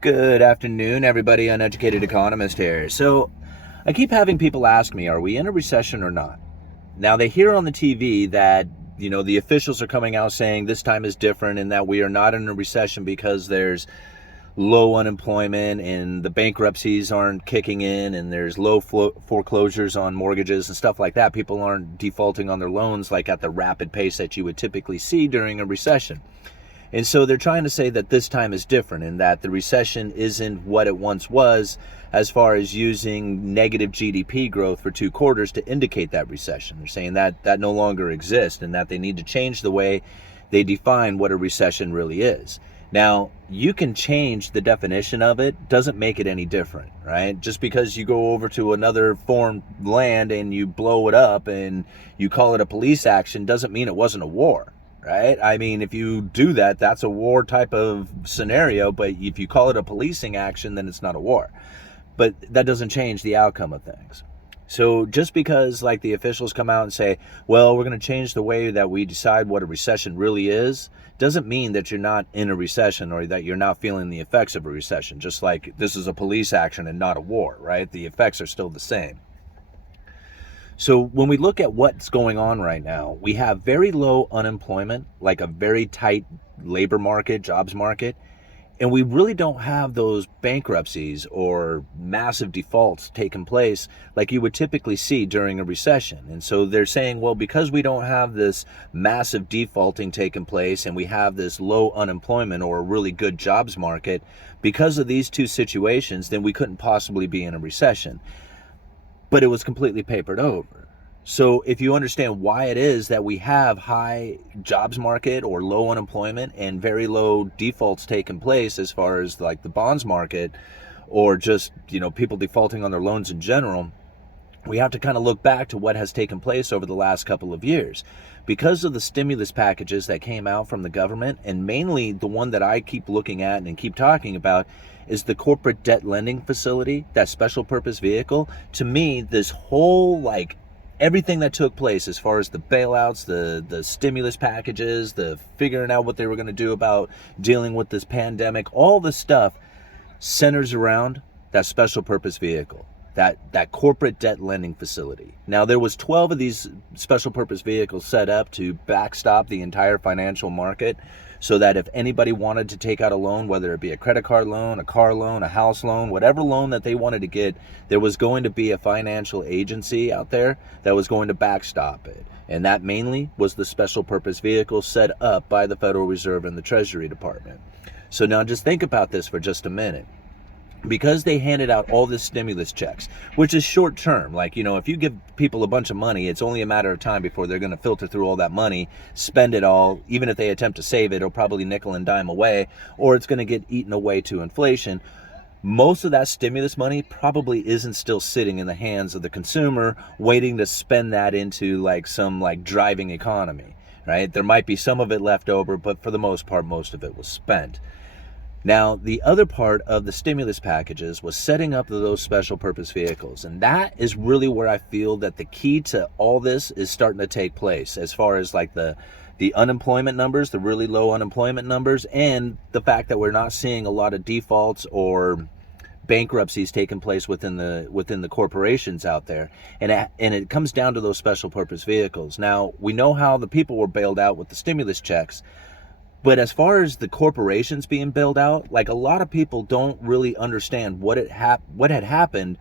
Good afternoon, everybody. Uneducated Economist here. So, I keep having people ask me, are we in a recession or not? Now, they hear on the TV that, the officials are coming out saying this time is different and that we are not in a recession because there's low unemployment and the bankruptcies aren't kicking in and there's low foreclosures on mortgages and stuff like that. People aren't defaulting on their loans like at the rapid pace that you would typically see during a recession. And so they're trying to say that this time is different and that the recession isn't what it once was as far as using negative GDP growth for 2 quarters to indicate that recession. They're saying that that no longer exists and that they need to change the way they define what a recession really is. Now, you can change the definition of it, doesn't make it any different, right? Just because you go over to another foreign land and you blow it up and you call it a police action doesn't mean it wasn't a war. Right? I mean, if you do that, that's a war type of scenario, but if you call it a policing action, then it's not a war. But that doesn't change the outcome of things. So just because like the officials come out and say, well, we're going to change the way that we decide what a recession really is, doesn't mean that you're not in a recession or that you're not feeling the effects of a recession. Just like this is a police action and not a war, right? The effects are still the same. So when we look at what's going on right now, we have very low unemployment, like a very tight labor market, jobs market, and we really don't have those bankruptcies or massive defaults taking place like you would typically see during a recession. And so they're saying, well, because we don't have this massive defaulting taking place and we have this low unemployment or a really good jobs market, because of these two situations, then we couldn't possibly be in a recession. But it was completely papered over. So if you understand why it is that we have high jobs market or low unemployment and very low defaults taking place as far as like the bonds market or just, people defaulting on their loans in general, we have to kind of look back to what has taken place over the last couple of years. Because of the stimulus packages that came out from the government, and mainly the one that I keep looking at and keep talking about is the corporate debt lending facility, that special purpose vehicle. To me, this whole everything that took place as far as the bailouts, the stimulus packages, the figuring out what they were going to do about dealing with this pandemic, all the stuff centers around that special purpose vehicle. That corporate debt lending facility. Now, there was 12 of these special purpose vehicles set up to backstop the entire financial market so that if anybody wanted to take out a loan, whether it be a credit card loan, a car loan, a house loan, whatever loan that they wanted to get, there was going to be a financial agency out there that was going to backstop it. And that mainly was the special purpose vehicle set up by the Federal Reserve and the Treasury Department. So now just think about this for just a minute. Because they handed out all this stimulus checks, which is short term. If you give people a bunch of money, it's only a matter of time before they're going to filter through all that money, spend it all. Even if they attempt to save it, it'll probably nickel and dime away, or it's going to get eaten away to inflation. Most of that stimulus money probably isn't still sitting in the hands of the consumer waiting to spend that into some driving economy, right? There might be some of it left over, but for the most part, most of it was spent. Now, the other part of the stimulus packages was setting up those special purpose vehicles. And that is really where I feel that the key to all this is starting to take place as far as the unemployment numbers, the really low unemployment numbers, and the fact that we're not seeing a lot of defaults or bankruptcies taking place within the corporations out there. And it comes down to those special purpose vehicles. Now, we know how the people were bailed out with the stimulus checks. But as far as the corporations being bailed out, a lot of people don't really understand what had happened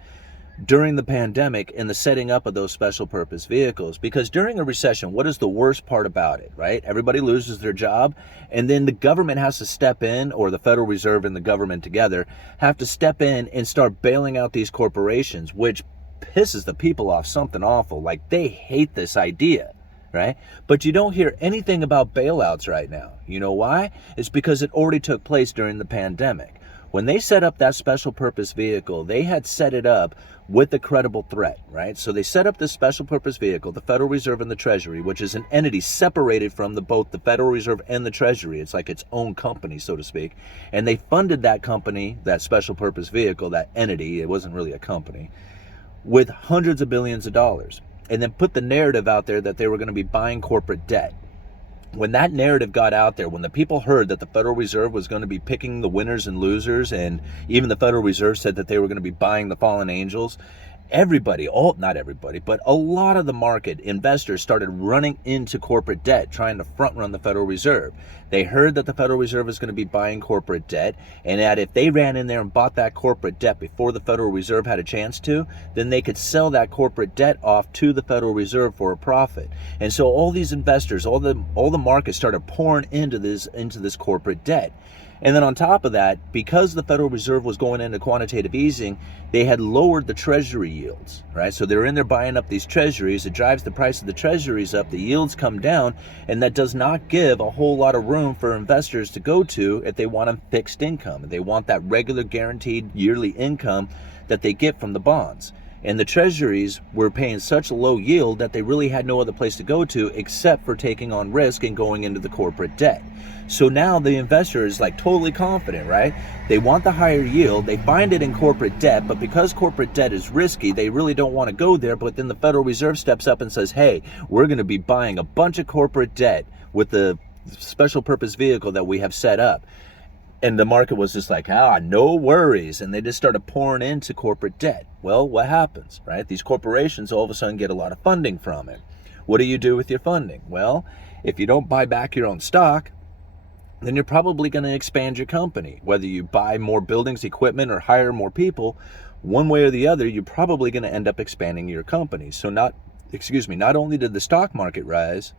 during the pandemic and the setting up of those special purpose vehicles. Because during a recession, what is the worst part about it, right? Everybody loses their job, and then the government has to step in, or the Federal Reserve and the government together have to step in and start bailing out these corporations, which pisses the people off something awful. They hate this idea. Right? But you don't hear anything about bailouts right now. You know why? It's because it already took place during the pandemic. When they set up that special purpose vehicle, they had set it up with a credible threat, right? So they set up this special purpose vehicle, the Federal Reserve and the Treasury, which is an entity separated from both the Federal Reserve and the Treasury. It's like its own company, so to speak. And they funded that company, that special purpose vehicle, that entity, it wasn't really a company, with hundreds of billions of dollars. And then put the narrative out there that they were going to be buying corporate debt. when that narrative got out there, when the people heard that the Federal Reserve was going to be picking the winners and losers, and even the Federal Reserve said that they were going to be buying the fallen angels, everybody, not everybody, but a lot of the market investors started running into corporate debt, trying to front run the Federal Reserve. They heard that the Federal Reserve was going to be buying corporate debt, and that if they ran in there and bought that corporate debt before the Federal Reserve had a chance to, then they could sell that corporate debt off to the Federal Reserve for a profit. And so all these investors, all the markets started pouring into this corporate debt. And then on top of that, because the Federal Reserve was going into quantitative easing, they had lowered the treasury yields, right? So they're in there buying up these treasuries. It drives the price of the treasuries up. The yields come down, and that does not give a whole lot of room for investors to go to if they want a fixed income. They want that regular guaranteed yearly income that they get from the bonds. And the treasuries were paying such a low yield that they really had no other place to go to except for taking on risk and going into the corporate debt. So now the investor is like totally confident, right? They want the higher yield, they find it in corporate debt, but because corporate debt is risky, they really don't want to go there. But then the Federal Reserve steps up and says, hey, we're going to be buying a bunch of corporate debt with the special purpose vehicle that we have set up. And the market was just like, no worries. And they just started pouring into corporate debt. Well, what happens, right? These corporations all of a sudden get a lot of funding from it. What do you do with your funding? Well, if you don't buy back your own stock, then you're probably going to expand your company. Whether you buy more buildings, equipment, or hire more people, one way or the other, you're probably going to end up expanding your company. So not only did the stock market rise,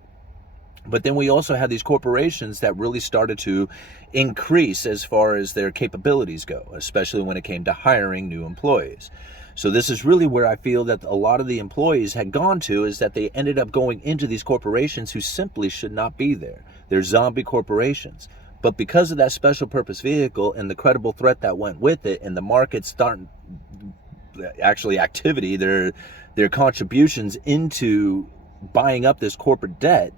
but then we also had these corporations that really started to increase as far as their capabilities go, especially when it came to hiring new employees. So this is really where I feel that a lot of the employees had gone to, is that they ended up going into these corporations who simply should not be there. They're zombie corporations. But because of that special purpose vehicle and the credible threat that went with it, and the markets starting actually activity, their contributions into buying up this corporate debt,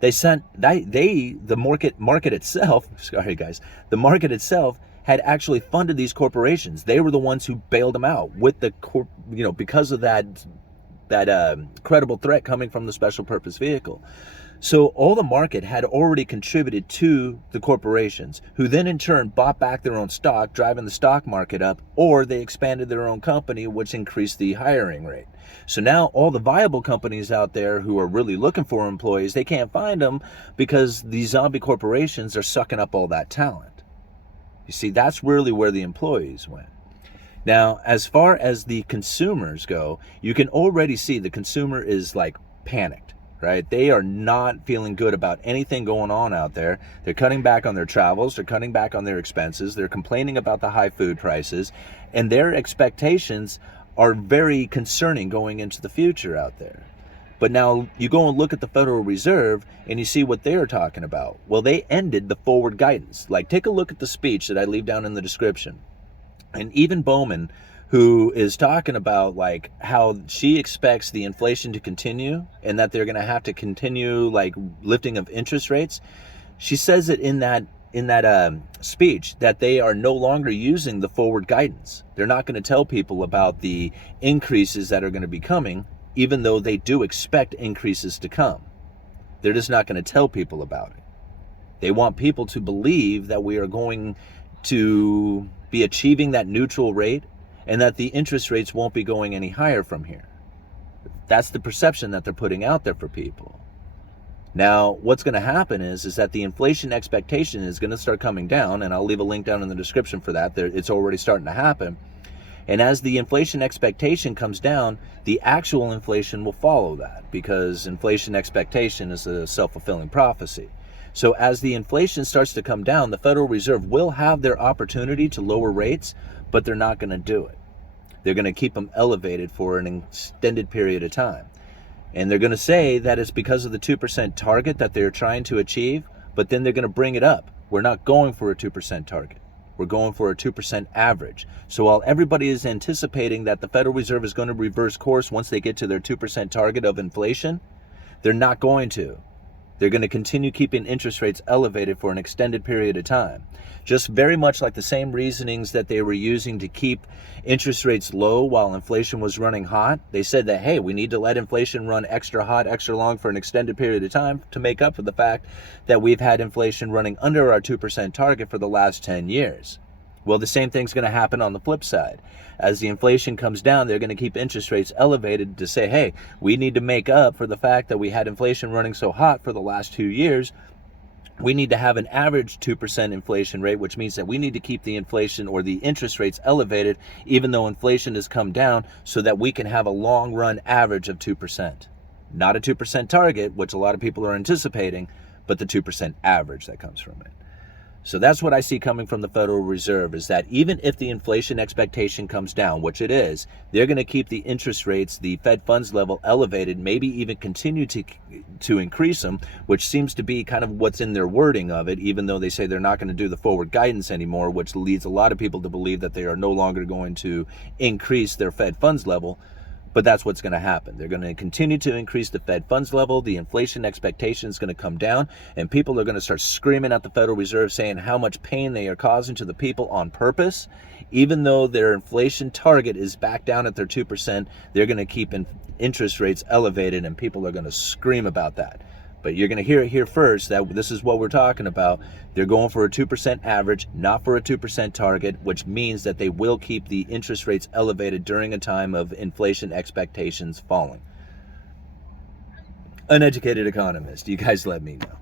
the market itself, sorry guys, the market itself had actually funded these corporations. They were the ones who bailed them out with because of that credible threat coming from the special purpose vehicle. So all the market had already contributed to the corporations, who then in turn bought back their own stock, driving the stock market up, or they expanded their own company, which increased the hiring rate. So now all the viable companies out there who are really looking for employees, they can't find them because these zombie corporations are sucking up all that talent. You see, that's really where the employees went. Now, as far as the consumers go, you can already see the consumer is like panicked. Right? They are not feeling good about anything going on out there. They're cutting back on their travels. They're cutting back on their expenses. They're complaining about the high food prices. And their expectations are very concerning going into the future out there. But now you go and look at the Federal Reserve and you see what they're talking about. Well, they ended the forward guidance. Like, take a look at the speech that I leave down in the description. And even Bowman, who is talking about like how she expects the inflation to continue and that they're going to have to continue like lifting of interest rates. She says it in that speech that they are no longer using the forward guidance. They're not going to tell people about the increases that are going to be coming, even though they do expect increases to come. They're just not going to tell people about it. They want people to believe that we are going to be achieving that neutral rate, and that the interest rates won't be going any higher from here. That's the perception that they're putting out there for people. Now, what's going to happen is that the inflation expectation is going to start coming down, and I'll leave a link down in the description for that. It's already starting to happen. And as the inflation expectation comes down, the actual inflation will follow that, because inflation expectation is a self-fulfilling prophecy. So as the inflation starts to come down, the Federal Reserve will have their opportunity to lower rates, but they're not going to do it. They're going to keep them elevated for an extended period of time. And they're going to say that it's because of the 2% target that they're trying to achieve, but then they're going to bring it up. We're not going for a 2% target. We're going for a 2% average. So while everybody is anticipating that the Federal Reserve is going to reverse course once they get to their 2% target of inflation, they're not going to. they're going to continue keeping interest rates elevated for an extended period of time. Just very much like the same reasonings that they were using to keep interest rates low while inflation was running hot. They said that, hey, we need to let inflation run extra hot, extra long for an extended period of time to make up for the fact that we've had inflation running under our 2% target for the last 10 years. Well, the same thing's going to happen on the flip side. As the inflation comes down, they're going to keep interest rates elevated to say, hey, we need to make up for the fact that we had inflation running so hot for the last 2 years. We need to have an average 2% inflation rate, which means that we need to keep the inflation or the interest rates elevated, even though inflation has come down, so that we can have a long run average of 2%. Not a 2% target, which a lot of people are anticipating, but the 2% average that comes from it. So that's what I see coming from the Federal Reserve, is that even if the inflation expectation comes down, which it is, they're going to keep the interest rates, the Fed funds level elevated, maybe even continue to increase them, which seems to be kind of what's in their wording of it, even though they say they're not going to do the forward guidance anymore, which leads a lot of people to believe that they are no longer going to increase their Fed funds level. But that's what's going to happen. They're going to continue to increase the Fed funds level. The inflation expectation is going to come down, and people are going to start screaming at the Federal Reserve saying how much pain they are causing to the people on purpose. Even though their inflation target is back down at their 2%, they're going to keep interest rates elevated, and people are going to scream about that. But you're going to hear it here first that this is what we're talking about. They're going for a 2% average, not for a 2% target, which means that they will keep the interest rates elevated during a time of inflation expectations falling. Uneducated Economist, you guys let me know.